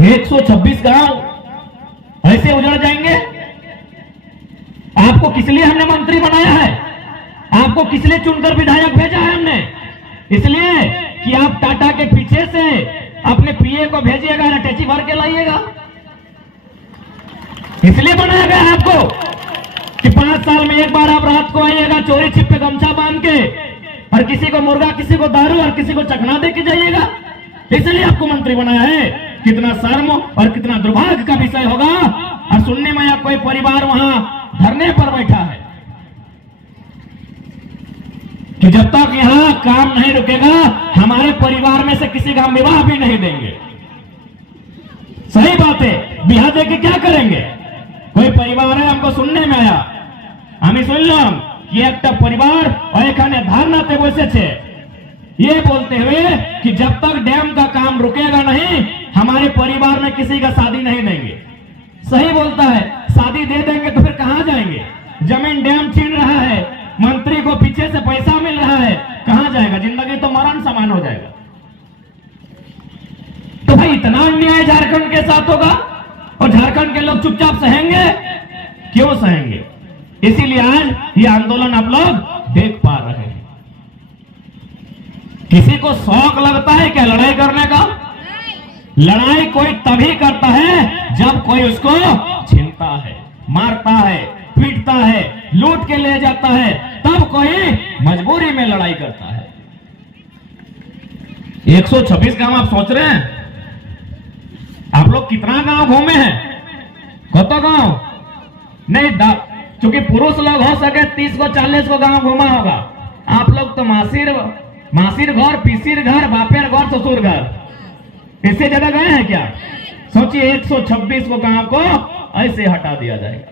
126 गांव ऐसे उजड़ जाएंगे? आपको किस लिए हमने मंत्री बनाया है? आपको किस लिए चुनकर विधायक भेजा है हमने? इसलिए कि आप टाटा के पीछे से अपने पीए को भेजिएगा, रटेची भर के लाइएगा। इसलिए बनाया गया आपको कि 5 साल में एक बार आप रात को आइएगा, चोरी छिप पे गमछा बांध के, और किसी को मुर्गा, किसी को दारू और किसी को चखना दे के जाइएगा। इसलिए आपको मंत्री बनाया है। कितना शर्म और कितना दुर्भाग्य का विषय होगा। और सुनने में कोई परिवार वहां धरने पर बैठा है कि जब तक यहां काम नहीं रुकेगा हमारे परिवार में से किसी का विवाह भी नहीं देंगे। सही बात है, ब्याह दे के क्या करेंगे? कोई परिवार है, हमको सुनने में आया, हमें सुन लो कि एक परिवार और एक धारणाते बसे छे, ये बोलते हुए कि जब तक डैम का काम रुकेगा नहीं हमारे परिवार में किसी का शादी नहीं देंगे। सही बोलता है, शादी दे देंगे तो फिर कहां जाएंगे? जमीन डैम छीन रहा है, मंत्री को पीछे से पैसा मिल रहा है, कहां जाएगा? जिंदगी तो मरण समान हो जाएगा। तो भाई इतना अन्याय झारखंड के साथ होगा और झारखंड के लोग चुपचाप सहेंगे? क्यों सहेंगे? इसीलिए आज ये आंदोलन आप लोग देख पा रहे हैं। किसी को शौक लगता है क्या लड़ाई करने का? लड़ाई कोई तभी करता है जब कोई उसको छीनता है, मारता है, पीटता है, लूट के ले जाता है, तब कोई मजबूरी में लड़ाई करता है। 126 गांव आप सोच रहे हैं? आप लोग कितना गांव घूमे हैं? कत गांव नहीं, क्योंकि पुरुष लोग हो सके 30 को 40 को गांव घूमा होगा। आप लोग तो मासिर घर, पीसिर घर, बापेर घर, ससुर घर, इससे ज्यादा गए हैं क्या? सोचिए 126 को गांव को ऐसे हटा दिया जाएगा।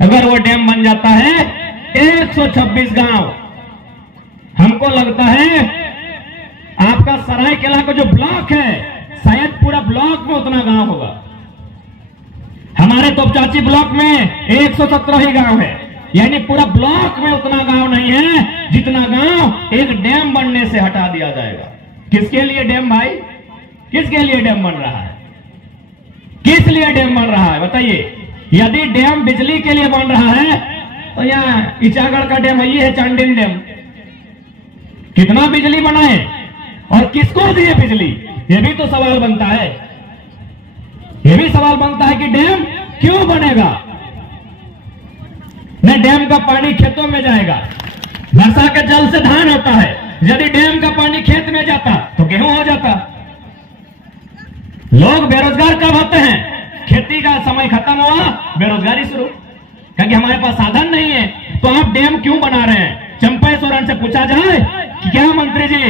अगर वो डैम बन जाता है 126 गांव, हमको लगता है आपका सरायकेला का जो ब्लॉक है शायद पूरा ब्लॉक में उतना गांव होगा। हमारे तोपचाची ब्लॉक में 117 ही गांव है, यानी पूरा ब्लॉक में उतना गांव नहीं है जितना गांव एक डैम बनने से हटा दिया जाएगा। किसके लिए डैम भाई? किसके लिए डैम बन रहा है? किस लिए डैम बन रहा है बताइए? यदि डैम बिजली के लिए बन रहा है तो यहाँ इचागढ़ का डैम ये है, चांडिल डैम, कितना बिजली बनाए और किसको दिए बिजली? ये भी तो सवाल बनता है। ये भी सवाल बनता है कि डैम क्यों बनेगा? न डैम का पानी खेतों में जाएगा, वर्षा के जल से धान होता है। यदि डैम का पानी खेत में जाता तो गेहूं हो जाता। लोग बेरोजगार कब होते हैं? खेती का समय खत्म हुआ, बेरोजगारी शुरू, क्योंकि हमारे पास साधन नहीं है। तो आप डैम क्यों बना रहे हैं? चंपा सोरेन से पूछा जाए कि क्या मंत्री जी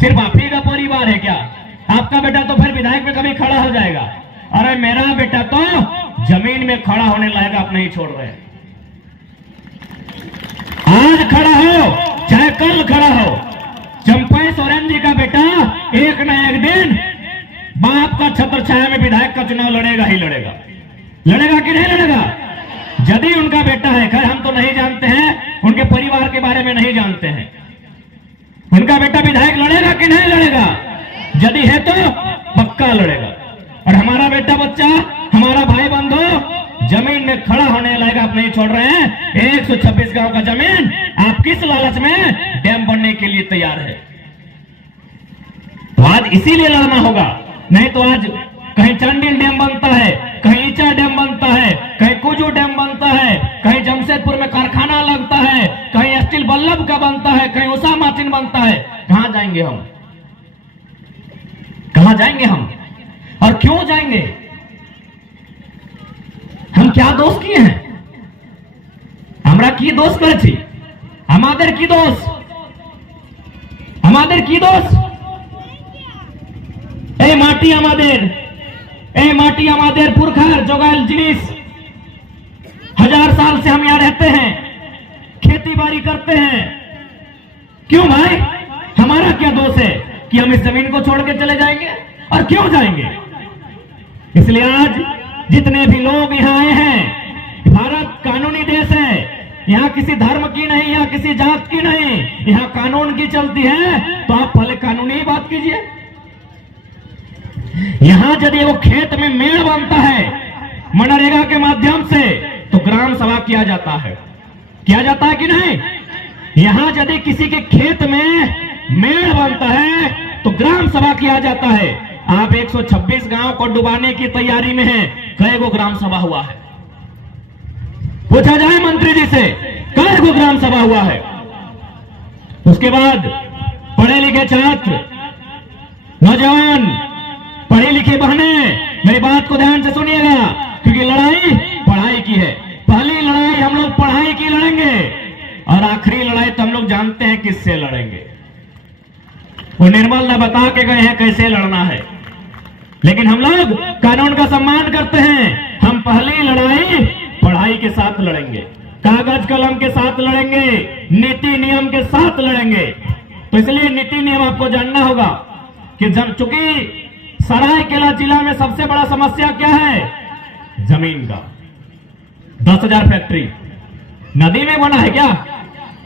सिर्फ आप ही का परिवार है क्या? आपका बेटा तो फिर विधायक में कभी खड़ा हो जाएगा। अरे मेरा बेटा तो जमीन में खड़ा होने लायक आप नहीं छोड़ रहे। आज खड़ा हो चाहे कल खड़ा हो, चंपा सोरेन जी का बेटा एक न एक दिन बाप का छत्र छाया में विधायक का चुनाव लड़ेगा ही लड़ेगा। लड़ेगा कि नहीं लड़ेगा? यदि उनका बेटा है, खैर हम तो नहीं जानते हैं, उनके परिवार के बारे में नहीं जानते हैं, उनका बेटा विधायक लड़ेगा कि नहीं लड़ेगा? यदि है तो पक्का लड़ेगा। और हमारा बेटा बच्चा, हमारा भाई बंधु जमीन में खड़ा होने लायक आप नहीं छोड़ रहे हैं। 126 गांव का जमीन आप किस लालच में डैम बनने के लिए तैयार है? तो आज इसीलिए लड़ना होगा, नहीं तो आज कहीं चांडिल डैम बनता है, कहीं ईचा डैम बनता है, कहीं कुजू डैम बनता है, कहीं जमशेदपुर में कारखाना लगता है, कहीं स्टील बल्लभ का बनता है, कहीं उषा मार्टिन बनता है। कहां जाएंगे हम? कहां जाएंगे हम? और क्यों जाएंगे? हम क्या दोष किए हैं? हमरा की दोष करे छी? हमारे की दोष? हमारे की दोष? ए माटी हमादेर पुरखार जोगाल जिनिस, 1000 साल से हम यहां रहते हैं, खेती बाड़ी करते हैं। क्यों भाई? हमारा क्या दोष है कि हम इस जमीन को छोड़ के चले जाएंगे? और क्यों जाएंगे? इसलिए आज जितने भी लोग यहाँ आए हैं, भारत कानूनी देश है, यहाँ किसी धर्म की नहीं, यहाँ किसी जात की नहीं, यहाँ कानून की चलती है। तो आप पहले कानूनी बात कीजिए। यहां यदि वो खेत में मेड़ बनता है मनरेगा के माध्यम से तो ग्राम सभा किया जाता है कि नहीं? यहां यदि किसी के खेत में मेड़ बनता है तो ग्राम सभा किया जाता है। आप 126 गांव को डुबाने की तैयारी में हैं, कई गो ग्राम सभा हुआ है? पूछा जाए मंत्री जी से, कई गो ग्राम सभा हुआ है? उसके बाद पढ़े लिखे छात्र, नौजवान, पढ़ी लिखी बहनें, मेरी बात को ध्यान से सुनिएगा, क्योंकि लड़ाई पढ़ाई की है। पहली लड़ाई हम लोग पढ़ाई की लड़ेंगे और आखिरी लड़ाई तो हम लोग जानते हैं किससे लड़ेंगे। वो निर्मल ने बता के गए हैं कैसे लड़ना है, लेकिन हम लोग कानून का सम्मान करते हैं। हम पहली लड़ाई पढ़ाई के साथ लड़ेंगे, कागज कलम के साथ लड़ेंगे, नीति नियम के साथ लड़ेंगे। तो इसलिए नीति नियम आपको जानना होगा कि चूंकि सरायकेला जिला में सबसे बड़ा समस्या क्या है? जमीन का। 10,000 फैक्ट्री नदी में बना है क्या?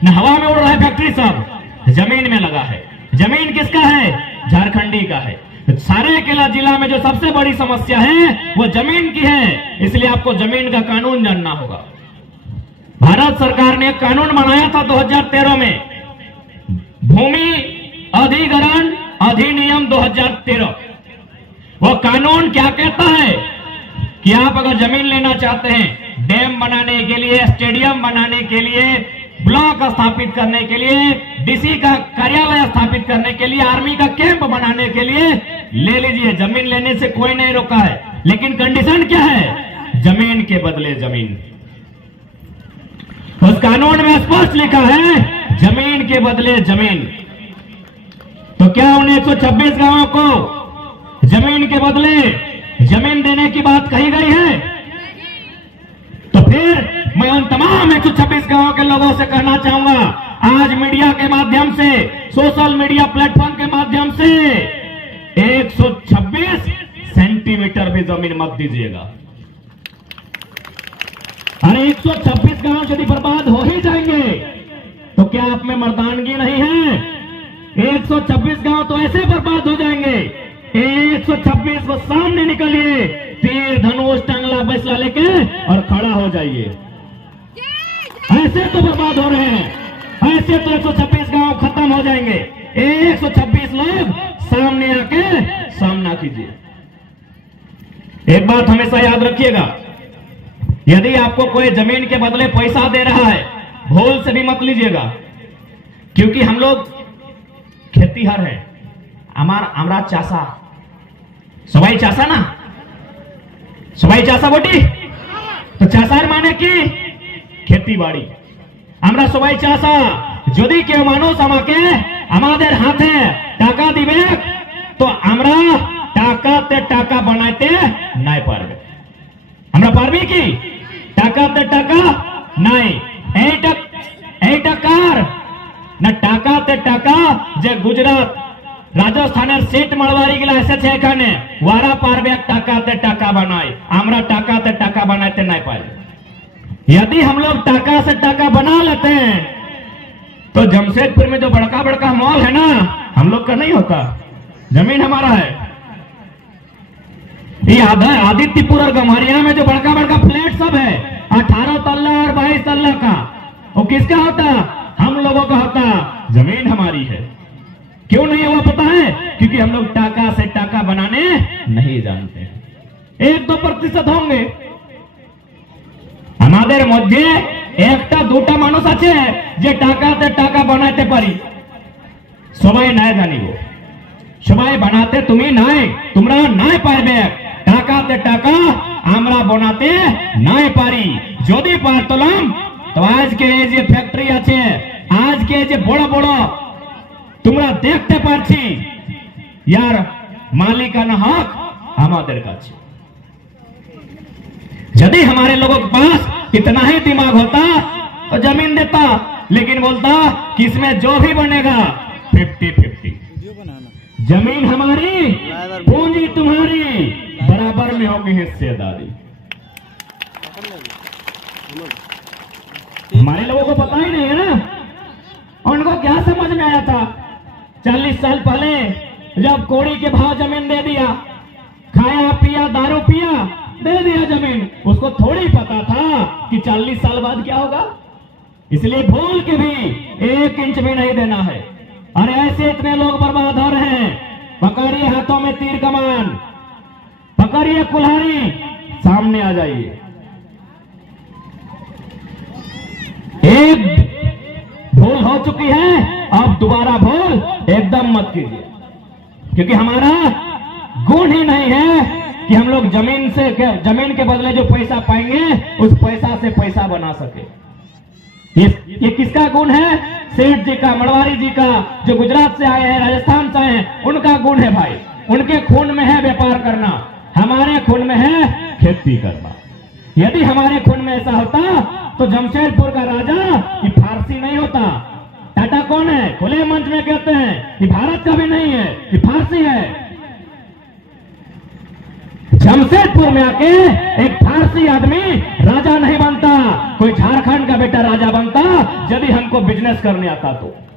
न हवा में उड़ रहा है फैक्ट्री, सब जमीन में लगा है। जमीन किसका है? झारखंडी का है। सरायकेला जिला में जो सबसे बड़ी समस्या है वो जमीन की है, इसलिए आपको जमीन का कानून जानना होगा। भारत सरकार ने एक कानून बनाया था 2013 में, भूमि अधिग्रहण अधिनियम 2013। वो कानून क्या कहता है कि आप अगर जमीन लेना चाहते हैं, डैम बनाने के लिए, स्टेडियम बनाने के लिए, ब्लॉक स्थापित करने के लिए, डीसी का कार्यालय स्थापित करने के लिए, आर्मी का कैंप बनाने के लिए, ले लीजिए। जमीन लेने से कोई नहीं रोका है, लेकिन कंडीशन क्या है? जमीन के बदले जमीन। उस कानून में स्पष्ट लिखा है जमीन के बदले जमीन। तो क्या उन 126 गांवों को जमीन के बदले जमीन देने की बात कही गई है? तो फिर मैं उन तमाम 126 गांवों के लोगों से कहना चाहूंगा, आज मीडिया के माध्यम से, सोशल मीडिया प्लेटफॉर्म के माध्यम से 126 सेंटीमीटर भी जमीन मत दीजिएगा। अरे 126 गांव यदि बर्बाद हो ही जाएंगे तो क्या आप में मर्दानगी नहीं है? 126 गांव तो ऐसे बर्बाद हो जाएंगे। 126 को सामने निकलिए, तीर धनुष टंगला बैसला लेके और खड़ा हो जाइए। ऐसे तो बर्बाद हो रहे हैं, ऐसे तो 126 गांव खत्म हो जाएंगे। 126 लोग सामने आके सामना कीजिए। एक बात हमेशा याद रखिएगा, यदि आपको कोई जमीन के बदले पैसा दे रहा है, भूल से भी मत लीजिएगा, क्योंकि हम लोग खेतीहर है। हमारा चासा, सबाई चासा ना, सबाई चासा बोटी, तो चासार माने की खेती बाड़ी। আমরা সবাই চাষা, যদি কেউ মানুষ আমাকে আমাদের হাতে টাকা দিবে তো আমরা টাকাতে টাকা বানাইতে নাই পারবে। আমরা পারবি কি? টাকাতে টাকা নাই। এইটা কার না? টাকাতে টাকা যে গুজরাট রাজস্থানের সিট মারওয়ারি গুলা এসেছে এখানে, ওরা পারবে টাকাতে টাকা বানায়, আমরা টাকাতে টাকা বানাইতে নাই পারবে। यदि हम लोग टाका से टाका बना लेते हैं तो जमशेदपुर में जो बड़का बड़का मॉल है ना, हम लोग का नहीं होता, जमीन हमारा है। ये आदित्यपुर और गम्हरिया में जो बड़का बड़का फ्लैट सब है, 18 तल्ला और 22 तल्ला का, वो किसका होता? हम लोगों का होता। जमीन हमारी है। क्यों नहीं हुआ पता है? क्योंकि हम लोग टाका से टाका बनाने नहीं जानते हैं। 1-2% होंगे আমাদের মধ্যে, একটা দুটা মানুষ আছে যে টাকাতে টাকা বানাইতে পারি। সবাই নাই জানিব, সবাই বানাতে তুমি নাই, তোমরা নাই পারবে। টাকাতে টাকা আমরা বানাতে নাই পারি। যদি পারতলাম তো আজকে এই যে ফ্যাক্টরি আছে, আজকে যে বড় বড় তোমরা দেখতে পাচ্ছি, यार मालिकाना हक আমাদের কাছে। यदि हमारे लोगों के पास इतना ही दिमाग होता तो जमीन देता, लेकिन बोलता कि इसमें जो भी बनेगा 50-50, जमीन हमारी, पूंजी तुम्हारी, बराबर में होगी हिस्सेदारी। हमारे लोगों को पता ही नहीं है ना, उनको क्या समझ में आया था 40 साल पहले जब कोड़ी के भाव जमीन दे दिया, खाया पिया दारू पिया, दे दिया जमीन। उसको थोड़ी पता था कि 40 साल बाद क्या होगा, इसलिए भूल के भी 1 इंच भी नहीं देना है। और ऐसे इतने लोग बर्बाद हो रहे हैं। पकड़िए हाथों में तीर कमान, पकड़िए कुल्हाड़ी, सामने आ जाइए। एक भूल हो चुकी है, अब दोबारा भूल एकदम मत कीजिए, क्योंकि हमारा गुण ही नहीं है कि हम लोग जमीन के बदले जो पैसा पाएंगे उस पैसा से पैसा बना सके। ये किसका गुण है? सेठ जी का, मड़वारी जी का, जो गुजरात से आए हैं, राजस्थान से आए हैं, उनका गुण है भाई। उनके खून में है व्यापार करना, हमारे खून में है खेती करना। यदि हमारे खून में ऐसा होता तो जमशेदपुर का राजा ये फारसी नहीं होता। टाटा कौन है? खुले मंच में कहते हैं कि भारत का भी नहीं है, कि फारसी है। जमशेदपुर में आके एक फारसी आदमी राजा नहीं बनता, कोई झारखंड का बेटा राजा बनता, यदि हमको बिजनेस करने आता तो।